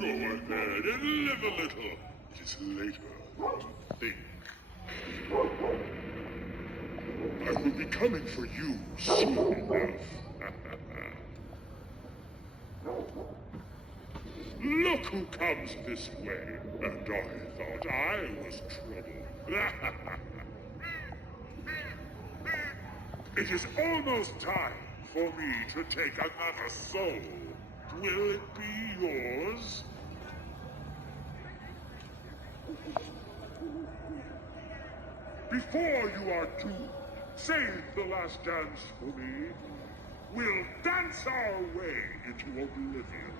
Go ahead and live a little. It is later than you think. I will be coming for you soon enough. Look who comes this way, and I thought I was trouble. It is almost time for me to take another soul. Will it be yours? Before you are doomed, save the last dance for me. We'll dance our way into oblivion.